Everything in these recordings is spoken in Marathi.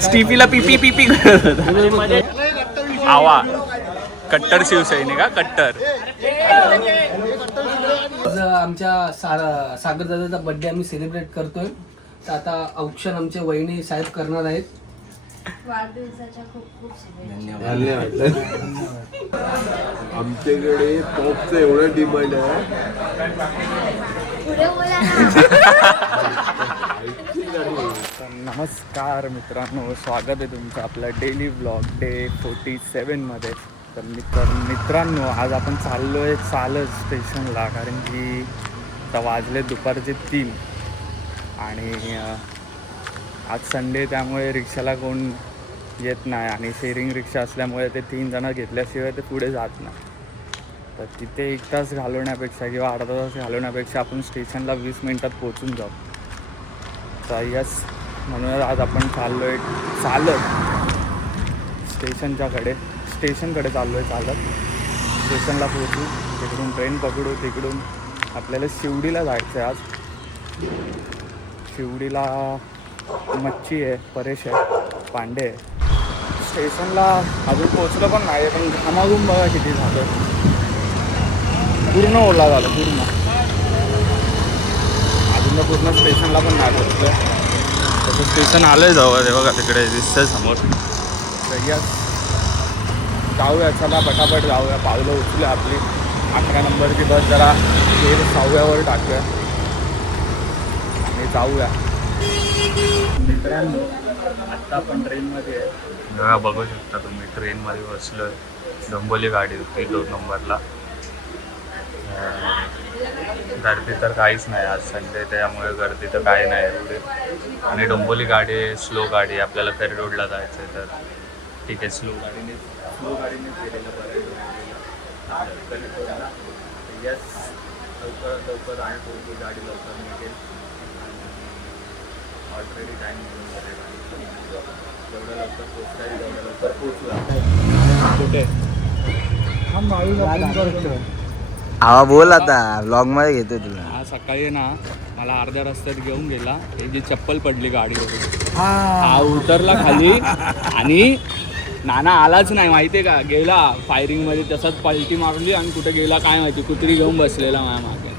स्टीफीला पिपी पिपी करत होता. आवा कट्टर शिवसैनिक का कट्टर. आमच्या सागर दादाचा बर्थडे आम्ही सेलिब्रेट करतोय. तर आता औक्षण आमचे वहिनी साहेब करणार आहेत. वाढदिवसाच्या खूप खूप शुभेच्छा. आमच्याकडे पॉपचं एवढं डिमांड आहे. पुढे बोला नमस्कार मित्रांनो, स्वागत आहे तुमचं आपला डेली व्लॉग डे 47 मध्ये. तर मित्रांनो आज आपण चाललो आहे चालत स्टेशनला, कारण की आता वाजले दुपारचे 3 आणि आज संडे त्यामुळे रिक्षाला कोण येत नाही आणि शेअरिंग रिक्षा असल्यामुळे ते 3 जण घेतल्याशिवाय ते पुढे जात नाही. तर तिथे 1 तास घालवण्यापेक्षा किंवा अर्धा तास घालवण्यापेक्षा आपण स्टेशनला 20 मिनिटात पोचून जाऊ. तर यस, म्हणूनच आज आपण चाललो आहे चालत स्टेशनकडे चाललो आहे चालत. स्टेशनला पोचू, तिकडून ट्रेन पकडू, तिकडून आपल्याला शिवडीला जायचं आहे आज. शिवडीला मच्छी आहे, परेश आहे, पांडे आहे. स्टेशनला अजून पोचलं पण नाही, पण घामाघूम बघा किती झालं, पूर्ण ओला झालं पूर्ण. अजून पूर्ण स्टेशनला पण नाही पोचलं. तसं स्टेशन आलं आहे जवळ, बघा तिकडे दिसतंय समोर. तर यस, जाऊया, चला पटापट जाऊया. पावलं उचलूया आपली. 11 नंबरची बस जरा 6व्यावर टाकूया आणि जाऊया. मित्रांनो आत्ता आपण ट्रेनमध्ये आहे, बघा बघू शकता तुम्ही. ट्रेनमध्ये बसलो आहे, डोंबोली गाडी होती 2 नंबरला. गर्दी तर काहीच नाही, आज संडे त्यामुळे गर्दी तर काही नाही एवढी. आणि डोंबोली गाडी आहे, स्लो गाडी आहे. आपल्याला फेरी रोडला जायचं आहे तर ठीक आहे, स्लो गाडीने गेलेलं बरं आहे. यस, लवकर आणि पोहोचू, गाडी लवकर निघेल. ऑलरेडी टाईम घेऊन झालेला, जेवढं लवकर पोचता येईल तेवढं लवकर पोचूया. कुठे हा बोल, आता व्लॉग मध्ये घेतोय तुला. हा सकाळी ना मला अर्ध्या रस्त्यात घेऊन गेला, एक जी चप्पल पडली गाडीवर, हा उतरला खाली आणि नाना आलाच नाही, माहितीये का. गेला फायरिंग मध्ये, तसंच पलटी मारली आणि कुठे गेला काय माहिती. कुत्री घेऊन बसलेला माझ्या मागे.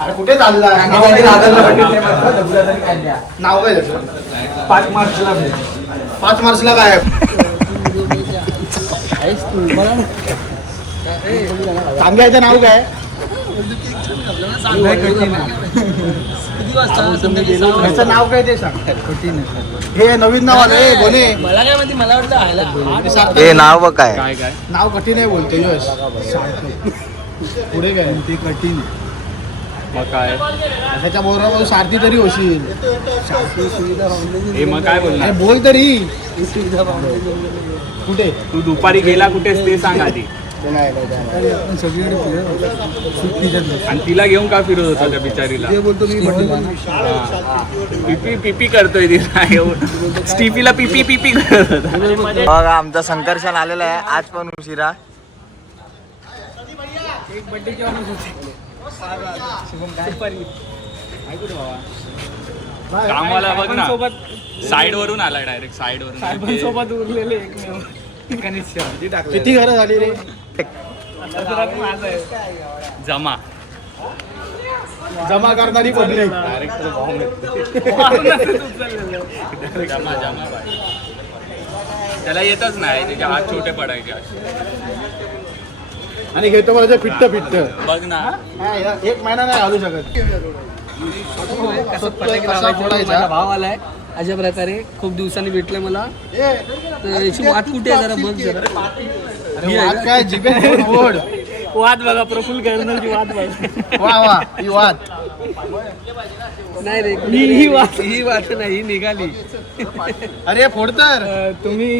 अरे कुठे चालला नाव काय त्याचं? 5 मार्चला काय कांग्याचं नाव काय? त्याचं नाव काय ते सांग. हे नवीन नाव आलं बोने. मला काय माहिती, मला वाटतं हे नाव बघ काय काय नाव कठीण आहे बोलतो यश. पुढे काय ते कठीण. मग काय त्याच्या बरोबर सारथी तरी होशील. हे मग काय बोलणार, बोल तरी. कुठे तू दुपारी गेला कुठेस ते सांग आधी. आणि तिला घेऊन का फिरत होता त्या बिचारीला? पिपी पिपी करतोय तिला, स्टीफीला पिपी पिपी करत होता. बघा आमचा संकर्षण आलेला आहे आज पण उशिरा. कामवाला बघ ना, साईड वरून आला, डायरेक्ट साईड वरून सोबत उरलेले किती घरं झाली रे? जमा करणारी पब्लिक. जमा त्याला येतच नाही, त्याचे हात छोटे पडायचे आणि घेतो मला फिट्ट बघ ना. 1 महिना नाही घालू शकत. माझा भाव आलाय अशा प्रकारे. खूप दिवसांनी भेटलं मला. तर याची वाट कुठे आहे जरा बघ जरा. काय जिबे वाद बघा, प्रफुल्ल करण्याची वाद बघा. वा ही वाद नाही रे ही वाट नाही ही निघाली. अरे फोड तर तुम्ही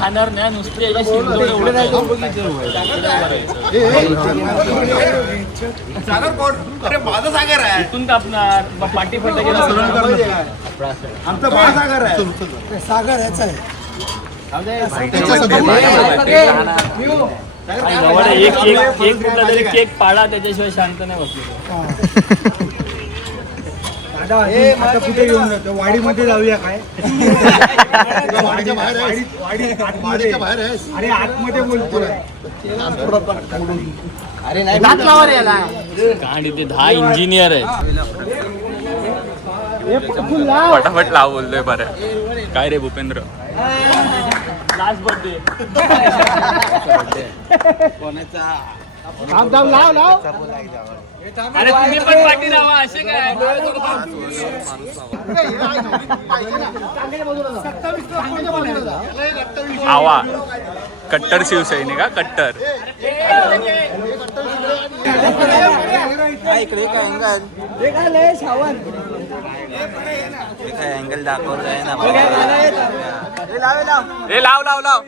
खाणार नाही नुसते इथून कापणार पाठी आमचा महासागर आहे. सागर याचा आहे. एक कुठला तरी केक पाडा त्याच्याशिवाय शांत नाही बसलो. आता कुठे घेऊन जातो? वाडीमध्ये जाऊया काय? वाडीच्या बाहेर आहे. वाडीच्या बाहेर आहे. अरे आतमध्ये बोलतोय. अरे नाही कारण इथे 10 इंजिनियर आहेत. फटाफट लाव बोलतोय बरं. काय रे भूपेंद्र? लास्ट बर्थडे लाव अरे तुम्ही पण पाठी राहा असे काय. आवा कट्टर शिवसैनिक का कट्टर. इकडे काय अँगल दाखवतोय ना. ए लाव लाव लाव.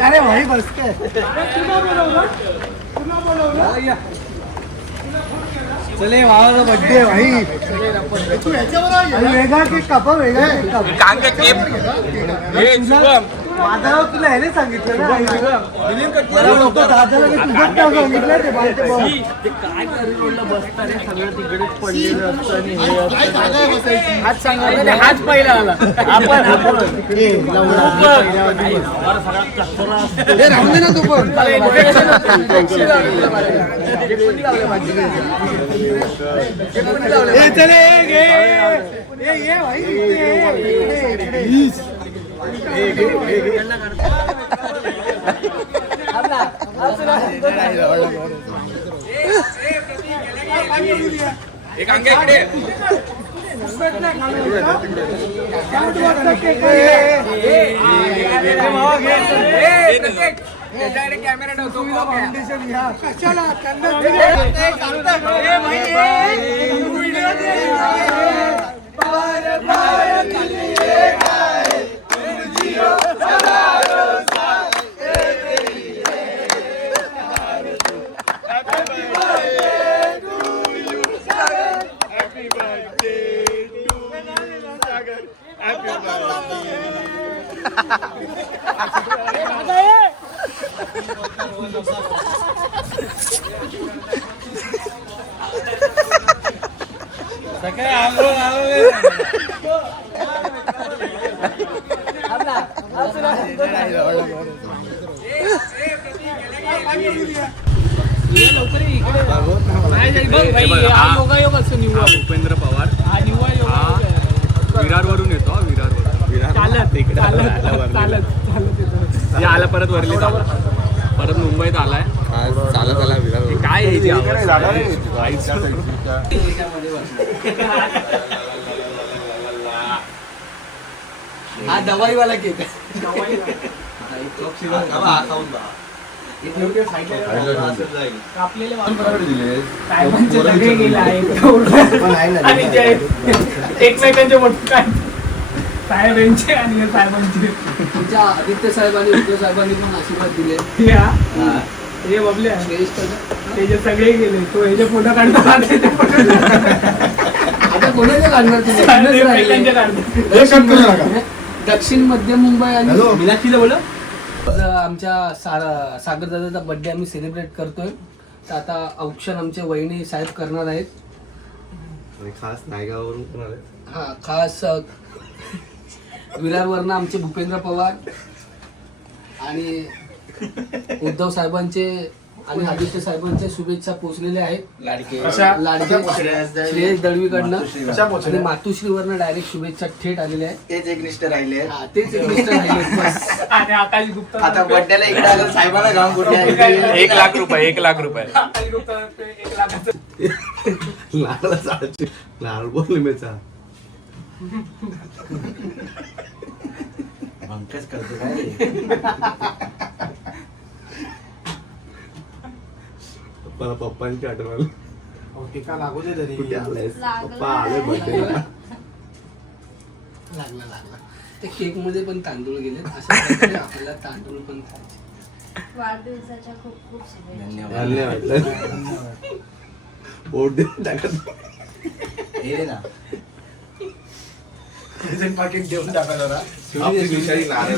अरे भाई बस काय चले भावाचा बर्थडे भाई. वेगळा केक कापा. वेगळा केक कापा. माझा तुला ह्याने सांगितलं ना. दादाला मी तुझंच नाव सांगितलं ते बाहेर ते काय करून बसता रे सगळं तिकडेच पडलेलं असतं आणि हे हाच सांगा हाच पहिला आला. आपण राहून दे ना तू पण. एक अंगे इकडे. कॅमेरा ठेवतो. सकाळी आंघोळ भूपेंद्र पवार विरारवरून येतो. विरारवरून आला परत वरलीत आला. परत मुंबईत आलाय. चालत आला विरार. काय यायची हा दवाईवाला केक एकमेकांचे काय साहेबांचे आणि साहेबांचे. तुमच्या आदित्य साहेबांनी उद्धव साहेबांनी पण आशीर्वाद दिले. हे बबले ते जे सगळे गेले तो हे जे फोटो काढतो आता कोणाचे काढणार तुम्ही? दक्षिण मध्य मुंबई आणि मीनाक्षीला बोला आमच्या सागर दादाचा बर्थडे आम्ही सेलिब्रेट करतोय. तर आता औक्षण आमचे वहिनी साहेब करणार आहेत. खास नायगावरून पण आले. हा खास विरारवरनं आमचे भूपेंद्र पवार आणि उद्धव साहेबांचे आणि आदित्य साहेबांचे शुभेच्छा पोहोचलेल्या आहेत. लाडके श्रेयस दळवीकडनं आणि मातुश्रीवरनं डायरेक्ट शुभेच्छा थेट आलेल्या आहेत. तेच एक निष्ठ राहिले. तेच एक निष्ठ राहिले बस. आणि आकाश गुप्ता आता बड्डेला इकडे आलं साहेबाला गाव कुठे आहे? 1 लाख रुपये 1 लाख रुपये आकाश गुप्ता 1 लाखाचं लाल पौर्णिमेचा भंकच करतो काय मला पप्पांची आठवण टीका लागू दे तरी. कुठे आलायस? लागलं. पप्पा आले बर्थडेला. लागला ते केक मध्ये पण तांदूळ गेले. अशा प्रकारे आपल्याला तांदूळ पण खायचे. वाढदिवसाच्या खूप खूप शुभेच्छा. धन्यवाद. पोट दे टाकत. हे ना पाकिट देऊन टाका जरा. आपली विषारी नारळ.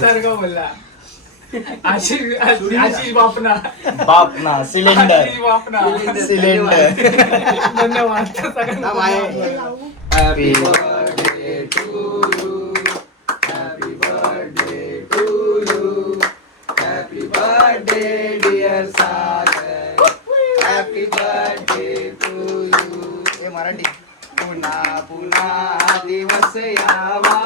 सारखं बोलला आशिष बापना बापना सिलेंडर आशिष बापना सिलेंडर धन्यवाद सगळ्यांना. हे लावू. Happy birthday to you. Happy birthday to you. Happy birthday dear Sagar. Happy birthday to you. हे मराठी. पुन्हा पुन्हा दिवस यावा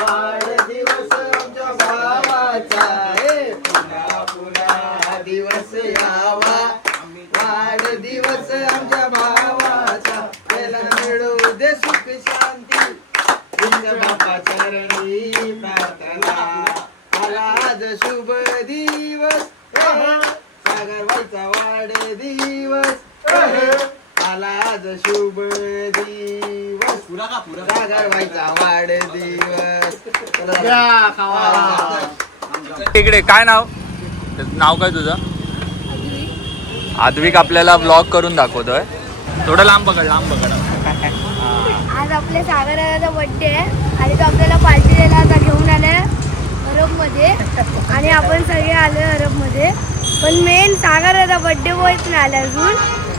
वाढदिवस आमच्या भावाचा. हे पुन्हा पुन्हा दिवस यावा वाढदिवस आमच्या भावाचा. त्याला मिळू दे सुख शांती तुमच्या बापा चरणी प्रार्थना. आला आज शुभ दिवस सागर बाईचा वाढदिवस. आला आज शुभ दिवस सागर बाईचा वाढदिवस. इकडे काय नाव काय तुझं? आद्विक आपल्याला ब्लॉग करून दाखवतोय. थोडं लांब पकड. आज आपल्या सागराचा बर्थडे आहे आणि तो आपल्याला पार्टी द्यायला आता घेऊन आलाय अरबमध्ये. आणि आपण सगळे आलोय अरबमध्ये. पण मेन सागराचा बर्थडे बॉयच नाही आला अजून.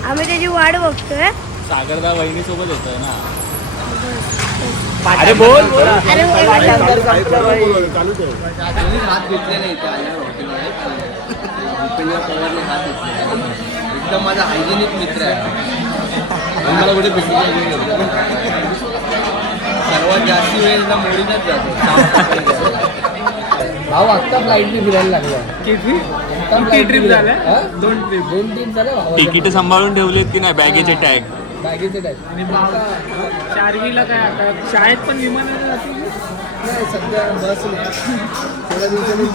आम्ही त्याची वाट बघतोय. सागरदा वहिनी सोबत होतोय ना. अरे बोल अरे चालू ठेव. हात घेतले नाही ते आल्यावर हॉटेलमध्ये. भूपेंद्र पवारने हात घेतले. एकदम माझा हायजेनिक मित्र आहे. आणि मला कुठे सर्वात जास्त वेळ मोडीनच जातो. भाऊ आत्ता फ्लाईटने फिरायला लागला. किती ट्रिप झाल्या? 2 ट्रिप झाल्या भाऊ. तिकीट सांभाळून ठेवलेत की नाही? बॅगेचे टॅग. बॅगेचे टाईप. आणि शार्वीला काय आता शाळेत पण विमानाने जातील. नाही सध्या बस नाही. थोड्या दिवसांनी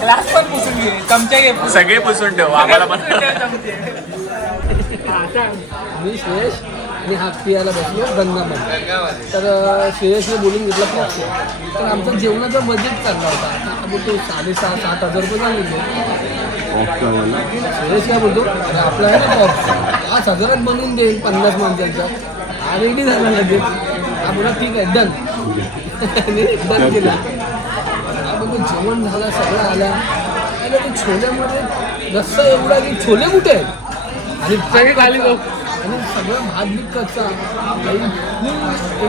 क्लास पण पुसून घे. चमचे सगळे पुसून ठेव. आम्हाला पण. मी श्रेयश आणि हात पियाला बसलो गंगामध्ये. तर श्रेयसने बोलून घेतला पॉप्स. तर आमचा जेवणाचा बजेट चालला होता. आता बोलतो 6,500-7,000 रुपये सांगितले. श्रेयस काय बोलतो अरे आपला आहे ना पॉप्स 5,000 बनवून देईल 50 माणसांचा. हा रेडी झाला लगेच. हा बोला ठीक आहे डन. डन केला. हा बोलतो जेवण झालं सगळं आला. आणि ते छोल्यामध्ये रस्सा एवढा की छोले कुठे आहेत आणि सगळे खाली जाऊ. आणि सगळं भात बी कच्चा.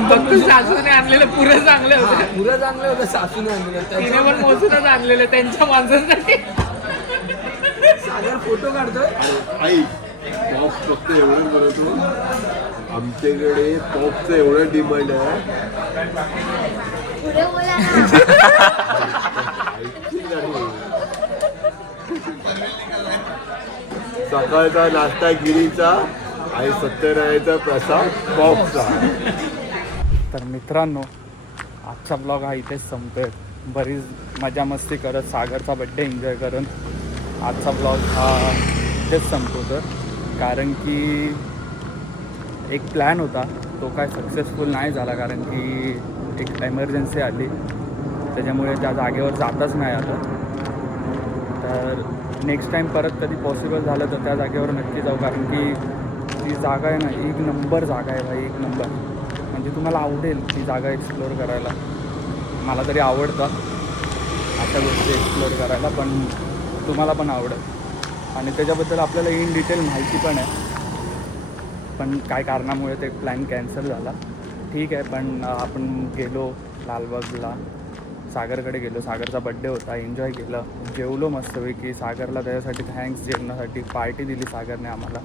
फक्त सासूने आणलेलं पुरे चांगले होते. पुरं चांगलं होतं सासूने आणलेलं. तिने त्याच्यावर पण मोजूनच आणलेलं त्यांच्या माणसांसाठी. सागर फोटो काढतोय. आई पॉप फक्त एवढंच बनवतो. आमच्याकडे पॉपचं एवढं डिमांड आहे. पुढे बोला ना. सकाळचा नाश्ता गिरीचा आणि सत्यनारायणचा प्रसाद पॉपचा. तर मित्रांनो आजचा ब्लॉग हा इथेच संपतोय. बरीच मजा मस्ती करत सागरचा बड्डे एन्जॉय करून आजचा ब्लॉग हा इथेच संपवतो. कारण की एक प्लॅन होता तो काय सक्सेसफुल नाही झाला. कारण की एक एमर्जन्सी आली त्याच्यामुळे त्या जागेवर जाताच नाही आलं. तर नेक्स्ट टाईम परत कधी पॉसिबल झालं तर त्या जागेवर नक्की जाऊ, कारण की ती जागा आहे ना, एक नंबर जागा आहे भाई, एक नंबर. म्हणजे तुम्हाला आवडेल ती जागा एक्सप्लोअर करायला. मला तरी आवडतं अशा गोष्टी एक्सप्लोअर करायला, पण तुम्हाला पण आवडेल. आणि त्याच्याबद्दल आपल्याला इन डिटेल माहिती पण आहे, पण काय कारणामुळे ते प्लॅन कॅन्सल झाला. ठीक आहे, पण आपण गेलो लालबागला, सागरकडे गेलो. सागरचा बड्डे होता, एन्जॉय केलं, जेवलो मस्तपैकी. सागरला त्याच्यासाठी थँक्स, जेवणासाठी पार्टी दिली सागरने आम्हाला.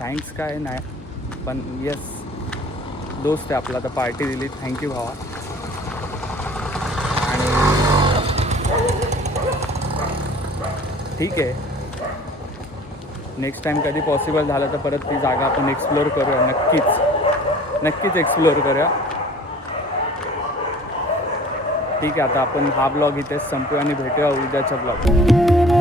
थँक्स काय नाही, पण येस दोस्त आहे आपला, तर पार्टी दिली. थँक्यू भावा. आणि ठीक आहे, नेक्स्ट टाईम कधी पॉसिबल झालं तर परत ती जागा आपण एक्सप्लोअर करूया. नक्कीच एक्सप्लोअर करूया. ठीक आहे, आता आपण हा ब्लॉग इथेच संपूया आणि भेटूया उद्याच्या ब्लॉग.